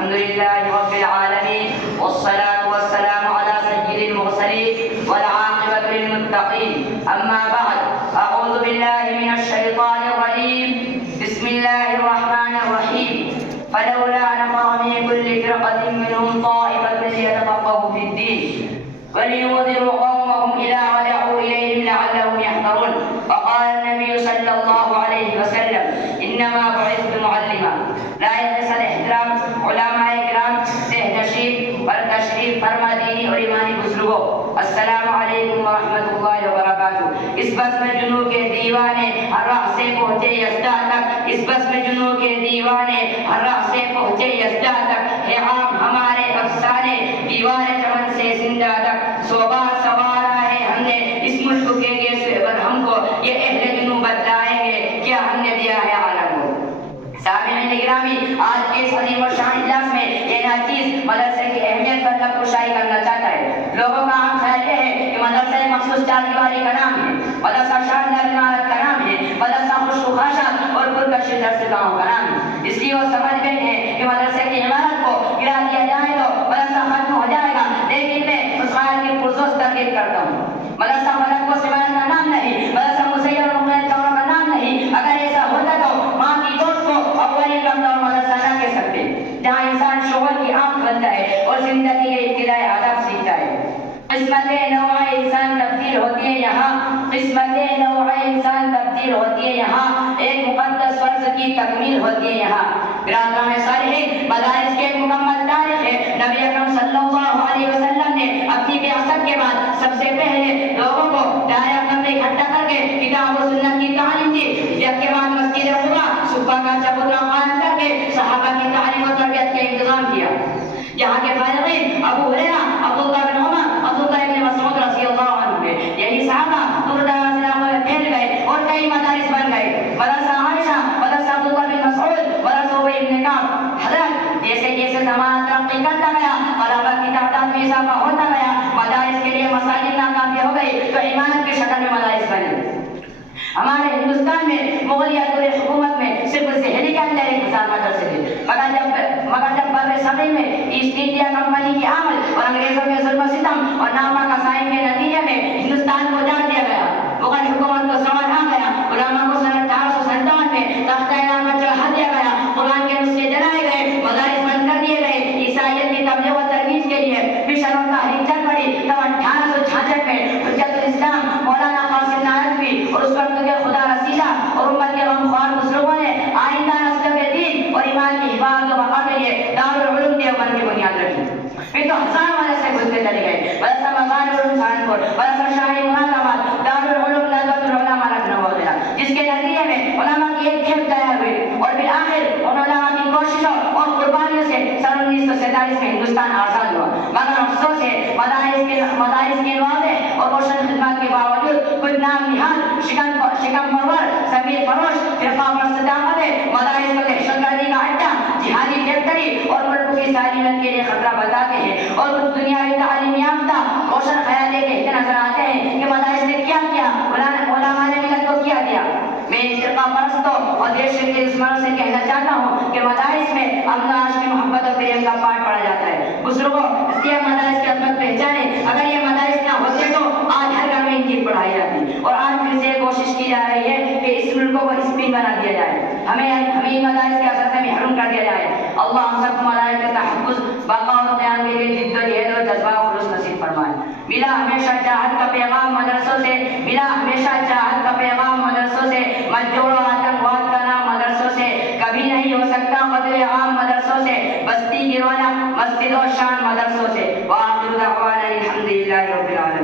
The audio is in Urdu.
الحمد لله رب العالمين والصلاة والسلام على سيد المرسلين والعاقبة للمتقين. أما بعد، أعوذ بالله من الشيطان الرجيم. بسم الله الرحمن الرحيم. فلولا نفر من كل فرقة منهم طائفة ليتفقهوا في الدين ولينذروا قومهم إذا رجعوا إليهم لعلهم يحذرون. وقال النبي صلى الله عليه وسلم: إنما بعثت معلما. رعایت سر احترام علماء کرام تشریف فرما دینی اور ایمانی بزرگوں، السلام علیکم ورحمۃ اللہ وبرکاتہ. اس بس میں جنوں کے دیوانے ہر راہ سے پہنچے یزدہ تک، اس بس میں جنوں کے دیوانے ہر راہ سے پہنچے یزدہ تک، ہے عام ہمارے افسانے دیوار چمن سے زندہ تک. صوبہ سوارا ہے ہم نے اس ملک کے گیسے پر ہم کو، یہ اہل جنوں بتلائیں گے کیا ہم نے دیا ہے عالم کو. سامعین گرامی، آج کے اس عظیم الشان اجلاس میں یہ ناچیز مدرسے کی اہمیت پر لب کشائی کرنا چاہتا ہے. لوگوں کا عام خیال یہ ہے کہ مدرسہ مخصوص چار دیواری کا نام ہے، مدرسہ شاندار عمارت کا نام ہے، مدرسہ خوشو خاشاک اور پرکشش درس گاہوں کا نام ہے. اس لیے وہ سمجھ گئے ہیں کہ مدرسے کی عمارت کو گرا دیا جائے تو مدرسہ ختم ہو جائے گا. لیکن میں اس خیال کی پرزوز تردید کرتا ہوں. مدرسہ فلک و سماعت کا نام نہیں، مدرسہ مسیح اور مقید طوروں کا نام نہیں. اگر ایسا ہوتا تو ماں کی گود کو اول کم اور مدرسہ نہ کہہ سکتے، جہاں انسان شغل کی آنکھ بنتا ہے اور زندگی کے ابتدائی آداب سیکھتا ہے. قسمت نوع انسان تبدیل ہوتی ہے یہاں، قسمت نوع انسان تبدیل ہوتی ہے یہاں، ایک مقدس فرض کی تکمیل ہوتی ہے یہاں. برادران صالحین، مدارس کی ایک مکمل تاریخ ہے. نبی اکرم صلی اللہ علیہ وسلم نے اپنی بعثت کے بعد سب سے پہلے لوگوں کو دائرہ اکرم میں اکٹھا کر کے کتاب و سنت کی تعلیم دی. جب کے بعد مسجد قباء صبح کا چبوترا قائم کر کے صحابہ کی تعلیم و تربیت کا انتظام کیا، جہاں کے فارغین ابو ہریرہ، عبداللہ بن عمر، عبداللہ بن مسعود رضی اللہ عنہ ہیں. یہی صحابہ دور دراز علاقوں میں پھیل گئے اور کئی مدارس بن گئے. مدرسہ عائشہ، مدرسہ عبداللہ بن مسعود، مدرسہ ابی بن کعب. حضرت جیسے جیسے زمانہ ترقی کرتا گیا، طلباء کی تعداد میں اضافہ ہوتا گیا، مدارس کے لیے مساجد ناکافی ہو گئی تو عمارت کی شکل میں مدارس بنے. ہمارے ہندوستان میں مغلیہ دور حکومت میں صرف دہلی کے اندر ایک ہزار مدرسے تھے، مگر جب بر صغیر میں ایسٹ انڈیا کمپنی کی آمد اور انگریزوں کے ظلم و ستم اور نامہ قصائم کے نتیجے میں ہندوستان کو جان دیا گیا، مغل حکومت کو سمجھ آ گیا، علماء کو سن 1857 میں تختہ نام پر چڑھا دیا گیا، قرآن کے نسخے جلائے گئے، مدارس بند کر دیے گئے. عیسائیت کی تبلیغ و ترویج کے لیے مشن اور تحریک چل پڑی. تب 1866 میں حجت الاسلام مولانا قاسم نانوتوی اور اس وقت کے خدا رسیدہ اور امت کے غمخوار بزرگوں نے آئندہ نسلوں کے دین اور ایمان کی حفاظت و بقا کے لیے دارالعلوم دیوبند کی بنیاد رکھی. پھر تو ہزاروں مدرسے کھلتے چلے گئے. مدرسہ مغارب سہارنپور، مدرسہ شاہی مراد آباد، دارالعلوم ندوۃ العلماء لکھنؤ وغیرہ، جس کے نتیجے میں علماء کی ایک کھیپ تیار ہوئی اور بالآخر ان علماء کی کوششوں اور قربانیوں سے سن 1947 میں ہندوستان آزاد ہوا. مگر افسوس ہے مدارس کی واضح اور روشن خدمات کے باوجود کچھ نام نہاد شکم پرور ضمیر فروش فرقہ پرست طاقتیں مدارس کو دہشت گردی کا اڈا، جہادی فیکٹری اور ملک کی سالمیت کے لیے خطرہ بتاتے ہیں. اور کچھ دنیاوی تعلیم یافتہ روشن خیال لے کے نظر آتے ہیں کہ مدارس نے کیا کیا، علماء نے ملت کو کیا دیا. میں فرقہ پرستوں اور دیش کے دشمنوں سے کہنا چاہتا ہوں کہ مدارس میں امن، عاشقی، محبت اور پریم کا پاٹ پڑھا جاتا ہے. بزرگوں، اس لیے مدارس کی عظمت پہچانے. اگر یہ مدارس نہ ہوتے تو آج ہر گھر میں انجیل پڑھائی جاتی. اور آج پھر سے کوشش کی جا رہی ہے کہ اس ملک کو اسپین بنا دیا جائے، ہمیں مدارس کے اثر سے محروم کر دیا جائے. اللہ ہم سب کو مدارس کے تحفظ، بقا اور قیام کے لیے جد و جہد اور جذبہ و خلوص نصیب فرمائے. ملا ہمیشہ چاہت کا پیغام مدرسوں سے، ملا ہمیشہ چاہت کا پیغام مدرسوں سے، مت جوڑو آتنکواد کا نام مدرسوں سے. کبھی نہیں ہو سکتا قدر عام مدرسوں سے، بستی کی رونق مسجد و شان مدرسوں سے. وآخر دعوانا الحمد للہ رب العالمین.